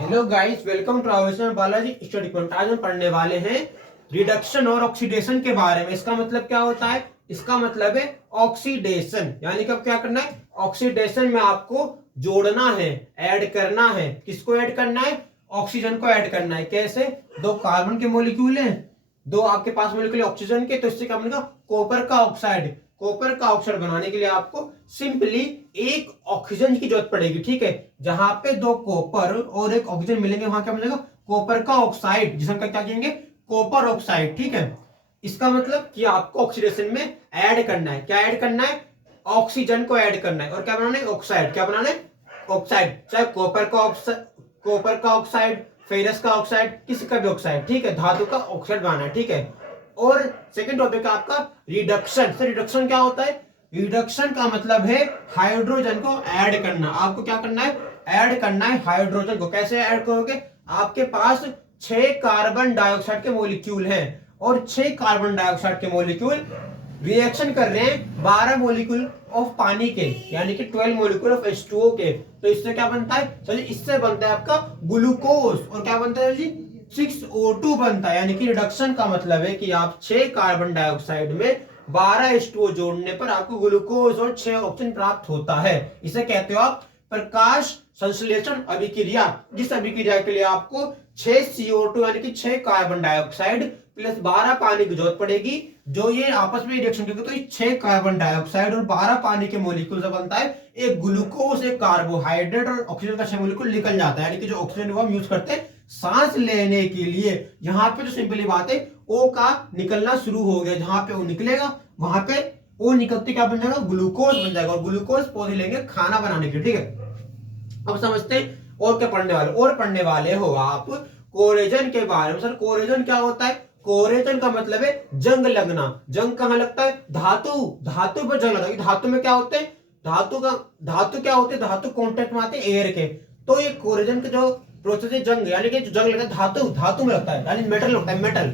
Hello guys, welcome to our Balaji study point. आज हम पढ़ने वाले हैं रिडक्शन और ऑक्सीडेशन के बारे में। इसका मतलब क्या होता है? इसका मतलब है ऑक्सीडेशन, यानी कि अब क्या करना है? ऑक्सीडेशन में आपको जोड़ना है, ऐड करना है। किसको ऐड करना है? ऑक्सीजन को ऐड करना है। कैसे? दो कार्बन के मॉलिक्यूल हैं, दो आपके पास मॉलिक्यूल ऑक्सीजन के, तो इससे क्या बनेगा? कॉपर का ऑक्साइड। कॉपर का ऑक्साइड बनाने के लिए आपको सिंपली एक ऑक्सीजन की जरूरत पड़ेगी। ठीक है, जहां पे दो कॉपर और एक ऑक्सीजन मिलेंगे वहां क्या मिलेगा? कॉपर का ऑक्साइड, जिसे हम क्या कहेंगे? Copper oxide. ठीक है, इसका मतलब कि आपको ऑक्सीडेशन में ऐड करना है। क्या ऐड करना है? ऑक्सीजन को ऐड करना है। और क्या बनाना है? ऑक्साइड। क्या बनाना है? ऑक्साइड। चाहे कॉपर का ऑक्साइड, फेरस का ऑक्साइड, किसी का भी ऑक्साइड। ठीक है, धातु का ऑक्साइड बनाना है। ठीक है, और सेकंड टॉपिक है आपका रिडक्शन। सर रिडक्शन क्या होता है? रिडक्शन का मतलब है हाइड्रोजन को ऐड करना। आपको क्या करना है? ऐड करना है हाइड्रोजन को। कैसे ऐड करोगे? आपके पास 6 कार्बन डाइऑक्साइड के मॉलिक्यूल हैं और 6 कार्बन डाइऑक्साइड के मॉलिक्यूल रिएक्शन कर रहे हैं 12 मॉलिक्यूल ऑफ पानी के, यानी कि 12 मॉलिक्यूल ऑफ H2O के। तो इससे क्या बनता है? चलिए, इससे बनता है आपका ग्लूकोज। और क्या बनता है जी? 6O2 बनता है। यानी कि रिडक्शन का मतलब है कि आप 6 कार्बन डाइऑक्साइड में 12 H2O जोड़ने पर आपको ग्लूकोज और 6 ऑक्सीजन प्राप्त होता है। इसे कहते हो आप प्रकाश संश्लेषण अभिक्रिया। जिस अभिक्रिया के लिए आपको 6 CO2 यानी कि 6 कार्बन डाइऑक्साइड प्लस 12 पानी की जरूरत पड़ेगी। जो ये आपस में रिएक्शन करेंगे तो ये 6 कार्बन डाइऑक्साइड और 12 पानी के मॉलिक्यूल से बनता है एक ग्लूकोज, एक कार्बोहाइड्रेट और ऑक्सीजन का 6 मॉलिक्यूल निकल जाता है। यानी कि जो ऑक्सीजन हम यूज करते हैं सांस लेने के लिए, यहाँ पे जो सिंपली बात है ओ का निकलना शुरू हो गया, जहां पे ओ निकलेगा वहां पे ओ निकलते क्या बन जाएगा? ग्लूकोज बन जाएगा। और ग्लूकोज पौधे लेंगे खाना बनाने के लिए। ठीक है, अब समझते हैं और क्या पढ़ने वाले। और पढ़ने वाले हो आप कोरेजन के बारे में। सर कोरेजन क्या होता है? कोरेजन का मतलब है जंग लगना। जंग कहां लगता है? धातु। धातु पर जंग लगता है। धातु में क्या होते हैं? धातु क्या होते हैं? धातु कांटेक्ट में आते हैं एयर के। तो ये कोरेजन का जो प्रोसेस है, जंग यानी कि जो जंग लगता है धातु में लगता है, यानी मेटल लगता है, मेटल।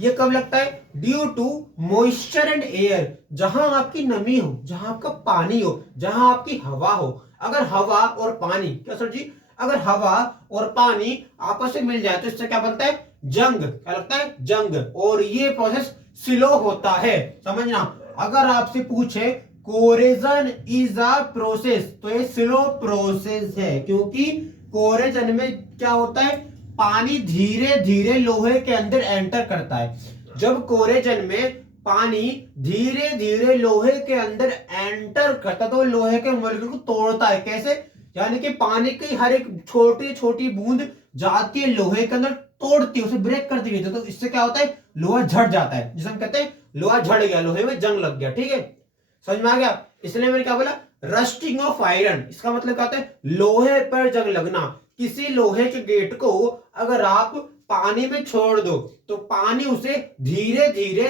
ये कब लगता है? Due to moisture and air. जहां आपकी नमी हो, जहां आपका पानी हो, जहां आपकी हवा हो। अगर हवा और पानी, क्या सर जी? अगर हवा और पानी आपस में मिल जाए तो इससे क्या बनता है? जंग। क्या लगता है? जंग। और ये प्रोसेस स्लो होता है, समझना। अगर आपसे पूछे कोरेजन इज अ प्रोसेस, तो ये स्लो प्रोसेस है, क्योंकि कोरेजन में क्या होता है? पानी धीरे धीरे लोहे के अंदर एंटर करता है। जब कोरेजन में पानी धीरे धीरे लोहे के अंदर एंटर करता है तो लोहे के मॉलिक्यूल को तोड़ता है। कैसे? यानी कि पानी की हर एक छोटी छोटी बूंद जाती है लोहे के अंदर, तोड़ती है उसे, ब्रेक करती है। तो इससे क्या होता है? लोहा झड़ जाता है, जिसे हम कहते हैं लोहा झड़ गया, लोहे में जंग लग गया। ठीक है, समझ में आ गया? इसलिए मैंने क्या बोला? Rusting of iron. इसका मतलब क्या होता है? लोहे पर जंग लगना। किसी लोहे के गेट को अगर आप पानी में छोड़ दो तो पानी उसे धीरे धीरे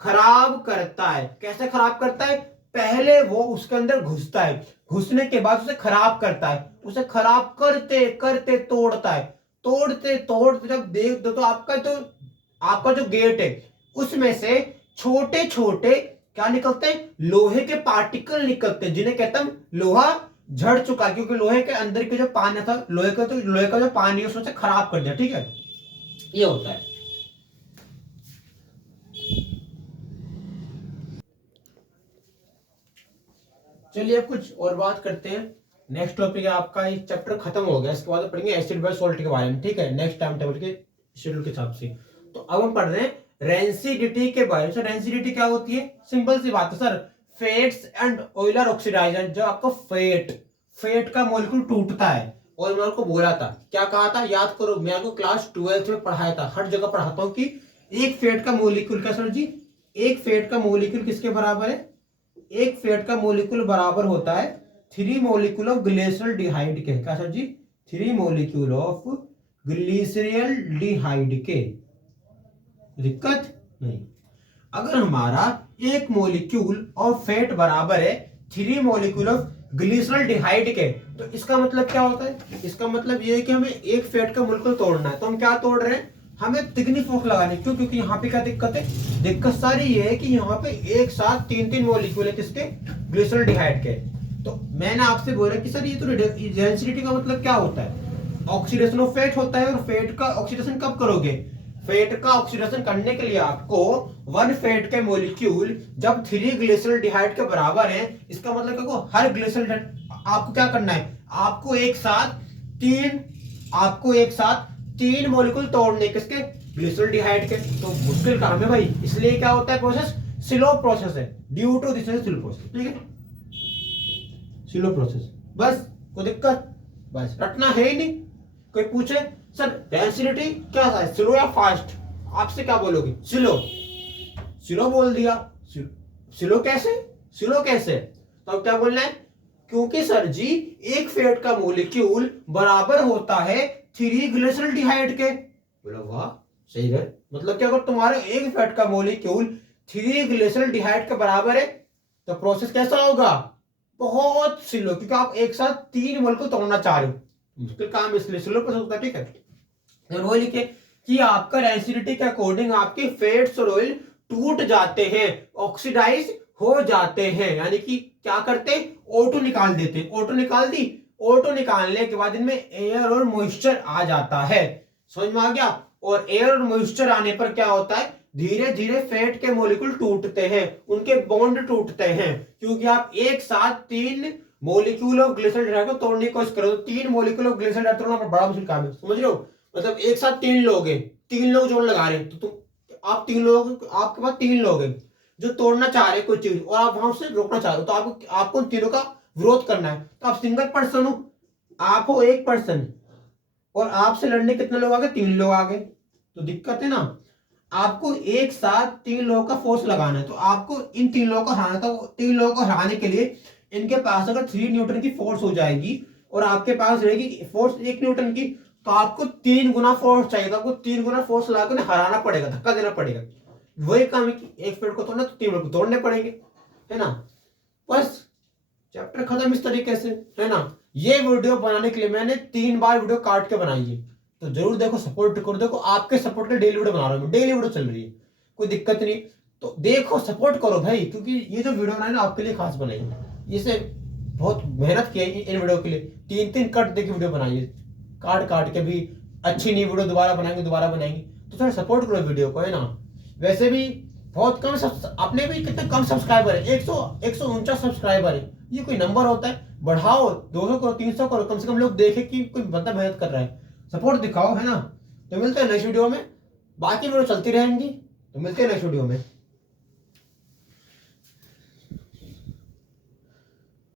खराब करता है। कैसे खराब करता है? पहले वो उसके अंदर घुसता है, घुसने के बाद उसे खराब करता है, उसे खराब करते करते तोड़ता है। तोड़ते तोड़ते जब देख दो तो आपका जो गेट है उसमें से छोटे छोटे क्या निकलते हैं? लोहे के पार्टिकल निकलते हैं, जिन्हें कहते हैं लोहा झड़ चुका, क्योंकि लोहे के अंदर के जो पानी था, लोहे का जो पानी उसमें से खराब कर दिया। ठीक है, ये होता है। चलिए अब कुछ और बात करते हैं। नेक्स्ट टॉपिक है आपका, ये चैप्टर खत्म हो गया, इसके बाद पढ़ेंगे एसिड बाय सॉल्ट के बारे में। ठीक है, नेक्स्ट टाइम टेबल के शेड्यूल के हिसाब से। तो अब हम पढ़ रहे हैं रेंसिडिटी के बारे में। सर रेंसिडिटी क्या होती है? सिंपल सी बात है sir, fats and oil are oxidised. जो आपका फेट का मॉलिक्यूल टूटता है, और मैं आपको बोला था, क्या कहा था? याद करो, मैं आपको क्लास 12th में पढ़ाया था, हर जगह पढ़ाता हूं कि एक फेट का मॉलिक्यूल क्या सर जी? एक फेट का मॉलिक्यूल किसके बराबर है? एक फेट का मॉलिक्यूल बराबर होता है 3 मॉलिक्यूल ऑफ ग्लिसरॉल्डिहाइड के। क्या sir ji? 3 molecule of glyceraldehyde के। दिक्कत नहीं। अगर हमारा एक मॉलिक्यूल ऑफ फेट बराबर है 3 मॉलिक्यूल ऑफ ग्लिसरॉल्डिहाइड के, तो इसका मतलब क्या होता है? इसका मतलब ये है कि हमें एक फेट का मॉलिक्यूल तोड़ना है। तो हम क्या तोड़ रहे हैं? हमें तिगनी फोर्क लगानी। क्यों? क्योंकि यहाँ पे क्या दिक्कत है? दिक्कत सारी ये है कि यहाँ पे एक साथ 3 मॉलिक्यूल है किसके? ग्लिसरॉल्डिहाइड के। तो मैंने आपसे बोला कि सर ये तो डेंसिटी का मतलब क्या होता है? ऑक्सीडेशन ऑफ फैट होता है। और फैट का ऑक्सीडेशन कब करोगे? फैट का ऑक्सीडेशन करने के लिए आपको वन फैट के मॉलिक्यूल जब 3 ग्लिसरॉल्डिहाइड के बराबर है, इसका मतलब क्या को हर ग्लिसरॉल्डिहाइड आपको क्या करना है, आपको एक साथ तीन मॉलिक्यूल तोड़ने किसके, ग्लिसरॉल्डिहाइड के। तो मुश्किल काम है भाई, इसलिए क्या होता है प्रोसेस, स्लो प्रोसेस है, due to this slow process. ठीक है, स्लो प्रोसेस, बस कोई दिक्कत, बस रटना है ही नहीं। कोई पूछे सर डेंसिटी क्या था, स्लो या फास्ट, आपसे क्या बोलोगे, स्लो। स्लो बोल दिया, स्लो कैसे, स्लो कैसे, तो अब क्या बोलना है, क्योंकि सर जी एक फैट का मॉलिक्यूल बराबर होता है 3 ग्लिसरॉल्डिहाइड के। बोला वाह सही है, मतलब क्या अगर तुम्हारे एक फैट का मॉलिक्यूल 3 ग्लिसरॉल्डिहाइड के बराबर है तो प्रोसेस कैसा होगा, बहुत स्लो, क्योंकि आप एक साथ 3 मॉलिक्यूल तोड़ना चाह रहे हो, मुश्किल काम इसलिए स्लो प्रोसेस होता है। ठीक है, और वो लिखे कि आपका डेंसिटी के अकॉर्डिंग आपके फैट्स और ऑयल टूट जाते हैं, ऑक्सीडाइज हो जाते हैं, यानी कि क्या करते हैं, O2 निकाल देते हैं। O2 निकाल दी, O2 निकालने के बाद इनमें एयर और मॉइस्चर आ जाता है, समझ में आ गया। और एयर और मॉइस्चर आने पर क्या होता है, धीरे धीरे फैट के मॉलिक्यूल टूटते हैं, उनके बॉन्ड टूटते हैं, क्योंकि आप एक साथ 3 मॉलिक्यूल ऑफ ग्लिसरॉल्डिहाइड को तोड़ने की कोशिश करो, तो 3 मॉलिक्यूल ऑफ ग्लिसरॉल्डिहाइड तोड़ना बड़ा मुश्किल काम है, समझ रहे हो। मतलब एक साथ 3 लोग हैं, 3 लोग जोड़ लगा रहे हैं, तो तुम आप 3 लोग, आपके पास 3 लोग हैं जो तोड़ना चाह रहे हैं कोई चीज, और आप वहां से रोकना चाह रहे हो, तो आपको उन तीनों का विरोध करना है। तो आप सिंगल पर्सन हो, आप हो एक पर्सन, और आपसे लड़ने कितने लोग आ गए, 3 लोग आ गए, तो दिक्कत है ना। आपको एक साथ 3 लोगों का फोर्स लगाना है, तो आपको इन 3 लोगों को हराना था। 3 लोगों को हराने के लिए इनके पास अगर 3 न्यूटन की फोर्स हो जाएगी और आपके पास रहेगी फोर्स 1 न्यूटन की, तो आपको 3 गुना फोर्स चाहिए, तो आपको 3 गुना फोर्स लगा के हराना पड़ेगा, धक्का देना पड़ेगा। वही काम है कि एक पेड़ को तोड़ना तो 3 पेड़ को तोड़ने पड़ेंगे, है ना। बस चैप्टर खत्म इस तरीके से, है ना। ये वीडियो बनाने के लिए मैंने 3 बार वीडियो काट के बनाई है, तो जरूर देखो, सपोर्ट करो। देखो आपके सपोर्ट के डेली वीडियो बना रहा हूँ, डेली वीडियो चल रही है, कोई दिक्कत नहीं। तो देखो सपोर्ट करो भाई, क्योंकि ये जो वीडियो बनाए ना आपके लिए खास बनाई है, इसे बहुत मेहनत की है इन वीडियो के लिए, 3-3 कट देके वीडियो बनाई है, काट के भी अच्छी नहीं वीडियो दोबारा बनाएंगे, तो थोड़ा सपोर्ट करो वीडियो को, है ना। वैसे भी बहुत कम अपने भी कितने कम सब्सक्राइबर है, 149 सब्सक्राइबर है, ये कोई नंबर होता है, बढ़ाओ, 200 करो, 300 करो, कम से कम लोग देखे कि कोई बंदा मेहनत कर रहा है, सपोर्ट दिखाओ, है ना। तो मिलते हैं नेक्स्ट वीडियो में, बाकी वीडियो चलती रहेंगी, तो मिलते हैं नेक्स्ट वीडियो में।